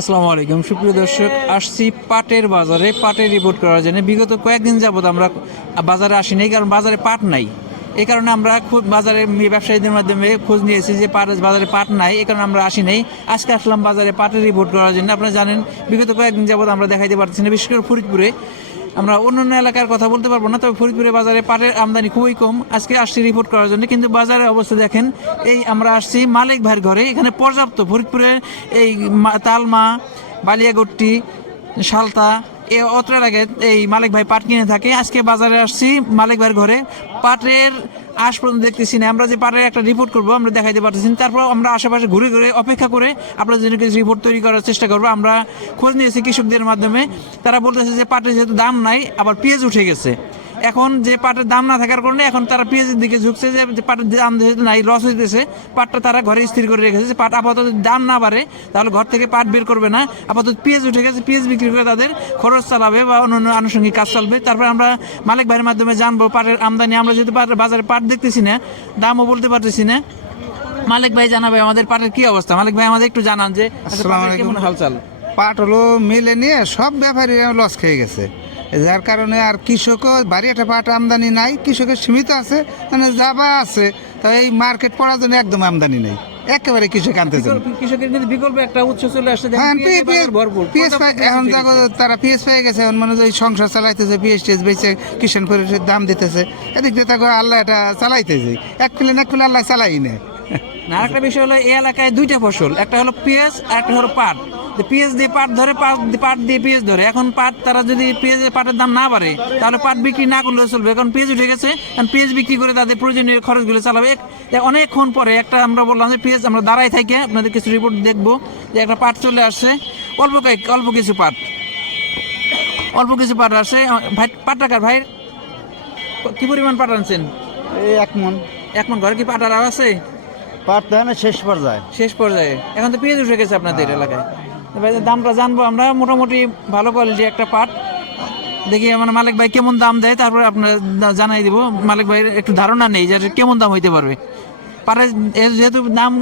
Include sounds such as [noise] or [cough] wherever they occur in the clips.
আসসালামু আলাইকুম। সুপ্রিয় দর্শক, আসছি পাটের বাজারে। পাটের রিপোর্ট করার জন্য বিগত কয়েকদিন যাবত আমরা বাজারে আসি নাই কারণ বাজারে পাট নাই। এই কারণে আমরা খুব বাজারে ব্যবসায়ীদের মাধ্যমে খোঁজ নিয়েছি যে পাট বাজারে পাট নাই এই কারণে আমরা আসি নাই আজকে আসলাম বাজারে পাটের রিপোর্ট করার জন্য। আপনারা জানেন, বিগত কয়েকদিন যাবত আমরা দেখাইতে পারছি না, বিশেষ করে ফরিদপুরে। আমরা অন্য অন্য এলাকার কথা বলতে পারব না, তবে ফরিদপুরের বাজারে পাটের আমদানি খুবই কম। আজকে আসছি রিপোর্ট করার জন্য, কিন্তু বাজারে অবস্থা দেখেন, এই আমরা আসছি মালিক ভাইয়ের ঘরে, এখানে পর্যাপ্ত ফরিদপুরের এই তালমা, বালিয়াগট্টি, শালতা, এ অত্র আগে এই মালিক ভাই পাট কিনে থাকে। আজকে বাজারে আসছি মালিক ভাইয়ের ঘরে, পাটের আজ পর্যন্ত দেখতেছি না। আমরা যে পারে একটা রিপোর্ট করব, আমরা দেখাইতে পারতেছি। তারপর আমরা আশেপাশে ঘুরে ঘুরে অপেক্ষা করে আপনাদের জন্য কিছু রিপোর্ট তৈরি করার চেষ্টা করব। আমরা খোঁজ নিয়েছি কৃষকদের মাধ্যমে। তারা বলতেছে যে পাটের যেহেতু দাম নাই, আবার পেঁয়াজ উঠে গেছে। এখন যে পাটের দাম না থাকার কারণে এখন তারা পেঁয়াজের দিকে ঝুঁকছে যে পাটের দাম যেহেতু নাই লস হইতেছে পাটটা তারা ঘরে স্থির করে রেখেছে। যে পাট আপাতত দাম না বাড়ে তাহলে ঘর থেকে পাট বের করবে না। আপাতত পেঁয়াজ উঠে গেছে পেঁয়াজ বিক্রি করে তাদের খরচ চালাবে বা অন্যান্য আনুষঙ্গিক কাজ চলবে। তারপরে আমরা মালিক ভাইয়ের মাধ্যমে জানব পাটের আমদানি। আমরা যেহেতু বাজারে পাট দেখতেছি না দামও বলতে পারতেছি না। মালিক ভাই জানাবে আমাদের পাটের কি অবস্থা? মালিক ভাই আমাদের একটু জানান যে আচ্ছা, কেমন হালচাল? পাট হলো মিলে নিয়ে সব ব্যাপারীরা লস খেয়ে গেছে। যার কারণে আর কৃষকও বাড়ি একটা পাট আমদানি নাই কৃষকের সীমিত আছে মানে যাবা আছে তাই এই মার্কেট পড়ার জন্য একদম আমদানি নেই। একেবারে কৃষক আনতে চান কৃষকের কিন্তু বিকল্প একটা উৎস চলে আসছে হ্যাঁ ভরপুর। পিএস এখন তারা পিএস পেয়ে গেছে এখন মানে ওই সংসার চালাইতেছে পিএস টিএস বেচে কিষাণ পরিষের দাম দিতেছে। এদিক দিয়ে তাকে আল্লাহ এটা চালাইতেছে। এক প্লেন এক প্লেন আল্লাহ চালাই না। না আরেকটা বিষয় হলো এই এলাকায় দুইটা ফসল একটা হলো পেঁয়াজ আর একটা হলো পাট। পেঁয়াজ দিয়ে পাট ধরে পাট দিয়ে- পেঁয়াজ ধরে। এখন পাট তারা যদি পেঁয়াজের পাটের দাম না বাড়ে তাহলে পাট বিক্রি না করলেও চলবে। এখন পেঁয়াজ উঠে গেছে কারণ পেঁয়াজ বিক্রি করে তাদের প্রয়োজনীয় খরচগুলো চালাবে। অনেকক্ষণ পরে একটা আমরা বললাম যে পেঁয়াজ আমরা দাঁড়াই থাকি আপনাদের কিছু রিপোর্ট দেখব যে একটা পাট চলে আসছে অল্প কয়েক অল্প কিছু পাট অল্প কিছু পাট আসছে ভাই পাট টাকার ভাই কি পরিমাণ পাট আনছেন? এই এক মন। এক মন ঘরে কি পাট আর আছে? পাট শেষ পর্যায়ে। শেষ পর্যায়ে। এখন তো পেঁয়াজ উঠে গেছে আপনাদের এলাকায়। এবার দামটা জানব আমরা মোটামুটি ভালো কোয়ালিটি একটা পাট দেখি মানে মালিক ভাই কেমন দাম দেয় তারপরে আপনার জানাই দিব। মালিক ভাইয়ের একটু ধারণা নেই যে কেমন দাম হইতে পারবে। পারে যেহেতু দাম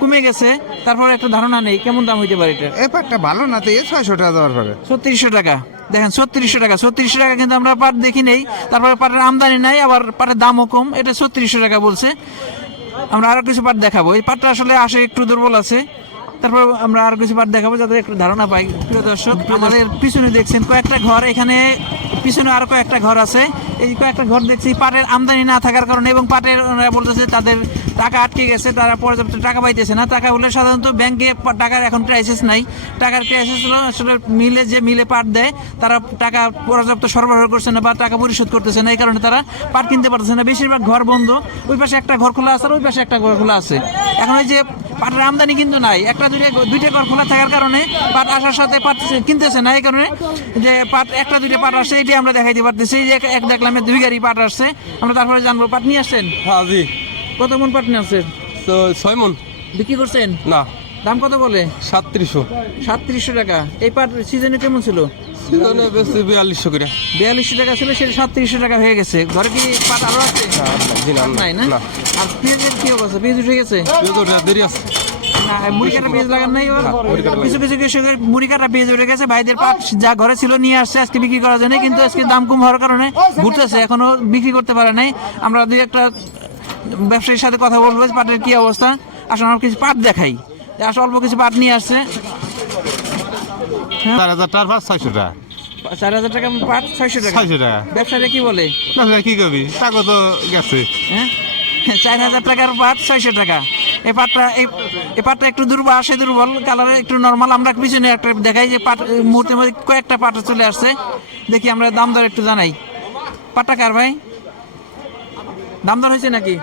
কমে গেছে তারপরে একটা ধারণা নেই কেমন দাম হইতে পারে এটা। এই পাটটা ভালো না তো এ ছয়শো টাকা দেওয়ার পরে। ছত্রিশশো টাকা। দেখেন ছত্রিশশো টাকা। ছত্রিশশো টাকা কিন্তু আমরা পাট দেখি নেই তারপরে পাটের আমদানি নাই আবার পাটের দামও কম। এটা ছত্রিশশো টাকা বলছে। আমরা আরও কিছু পাট দেখাবো। এই পাটটা আসলে আসে একটু দুর্বল আছে। তারপর আমরা আরও কিছু পাট দেখাবো যাদের একটু ধারণা পাই। প্রিয় দর্শক আমাদের পিছনে দেখছেন কয়েকটা ঘর। এখানে পিছনে আরও কয়েকটা ঘর আছে। এই কয়েকটা ঘর দেখছি পাটের আমদানি না থাকার কারণে এবং পাটের ওনারা বলতেছে তাদের টাকা আটকে গেছে তারা পর্যাপ্ত টাকা পাইতেছে না। টাকা হলে সাধারণত ব্যাংকে টাকার এখন ক্রাইসিস নাই। টাকার ক্রাইসিস হলো আসলে মিলে যে মিলে পাট দেয় তারা টাকা পর্যাপ্ত সরবরাহ করছে না বা টাকা পরিশোধ করতেছে না। এই কারণে তারা পাট কিনতে পারতেছে না। বেশিরভাগ ঘর বন্ধ। ওই পাশে একটা ঘর খোলা আছে আর ওই পাশে একটা ঘর খোলা আছে। এখন ওই যে পাটের আমদানি কিন্তু নাই। একটা দুইটা দুইটা ঘর খোলা থাকার কারণে পাট আসার সাথে পাট কিনতেছে না এই কারণে যে পাট একটা দুইটা পাট আসছে এটি আমরা দেখাইতে পারতেছি। যে এক দেখলাম দুই গাড়ি পাট আসছে আমরা তারপরে জানব পাট নিয়ে আসছেন? হ্যাঁ জি। কত মন পাট নিয়ে আসছেন? তো ছয় মন। বিক্রি করছেন? না। দাম কত বলে? সাতত্রিশশো। সাতত্রিশশো টাকা। এই পাট সিজনে কেমন ছিল? সিজনে বেশি বিয়াল্লিশশো করে। বিয়াল্লিশশো টাকা ছিল সেটা সাতত্রিশশো টাকা হয়ে গেছে। ঘরে কি পাট আরও আছে? নাই না। আর পেঁয়াজের কি অবস্থা? পেঁয়াজ উঠে গেছে? দেরি আছে। ভাইদের পাট যা ঘরে ছিল নিয়ে আসছে আজকে বিক্রি করার জন্য কিন্তু আজকে দাম কম হওয়ার কারণে ঘুরতেছে এখনও বিক্রি করতে পারে নাই। আমরা দুই একটা ব্যবসায়ীর সাথে কথা বলব পাটের কি অবস্থা। আসলে আমরা কিছু পাট দেখাই। আসলে অল্প কিছু পাট নিয়ে আসছে। চার হাজার টাকার পাঁচ ছয়শো টাকা। চার হাজার টাকা পাট ছয়শো টাকা। ছয়শো টাকা। ব্যবসাটা কি বলে? না কি করবি? টাকা তো গেছে। হ্যাঁ? চার হাজার টাকার পাট ছয়শো টাকা। এই পাটটা এই পাটটা একটু দুর্বল আসে দুর্বল কালারে একটু নর্মাল আমরা পিছনে একটা দেখাই যে পাট মুহূর্তের মধ্যে কয়েকটা পাট চলে আসছে। দেখি আমরা দাম দর একটু জানাই। পাটটা কার ভাই? দাম দর হয়েছে নাকি?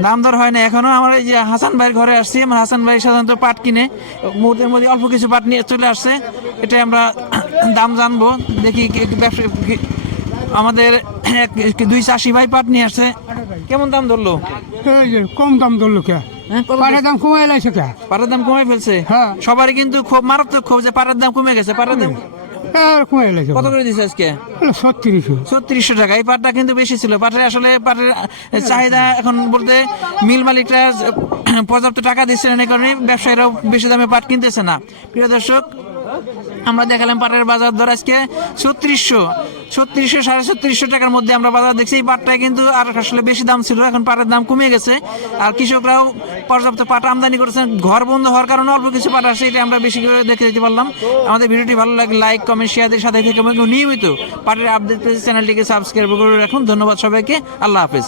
দাম দর হয় না। এখনও আমার এই যে হাসান ভাইয়ের ঘরে আসছি আমার হাসান ভাই সাধারণত পাট কিনে মুহূর্তের মধ্যে অল্প কিছু পাট নিয়ে চলে আসছে। এটা আমরা [coughs] দাম জানব দেখি আমাদের এক- দুই চাষি ভাই পাট নিয়ে আসছে। কেমন দাম ধরলো? কম দাম ধরলো কে? হ্যাঁ, পাটের দাম কমে এলাইছে কে? পাটের দাম কমে ফেলছে? হ্যাঁ। সবারই কিন্তু খুব মারাত্মক ক্ষোভ যে পাটের দাম কমে গেছে পাটের দাম কত করে আজকে? ছত্রিশশো। ছত্রিশশো টাকা। এই পাটটা কিন্তু বেশি ছিল। পাটের আসলে পাটের চাহিদা এখন বলতে মিল মালিকরা পর্যাপ্ত টাকা দিচ্ছে না এই কারণে ব্যবসায়ীরাও বেশি দামে পাট কিনতেছে না। প্রিয় দর্শক আমরা দেখালাম পাটের বাজার দর আজকে ছত্রিশশো। ছত্রিশশো, সাড়ে ছত্রিশশো টাকার মধ্যে আমরা বাজার দেখছি। এই পাটটায় কিন্তু আর আসলে বেশি দাম ছিল, এখন পাটের দাম কমে গেছে। আর কৃষকরাও পর্যাপ্ত পাট আমদানি করেছেন। ঘর বন্ধ হওয়ার কারণে অল্প কিছু পাট আসছে, এটা আমরা বেশি করে দেখে দিতে পারলাম। আমাদের ভিডিওটি ভালো লাগে লাইক, কমেন্ট শেয়ারদের সাথে থেকে নিয়মিত পাটের আপডেট পেজ চ্যানেলটিকে সাবস্ক্রাইব করে রাখুন। ধন্যবাদ সবাইকে। আল্লাহ হাফেজ।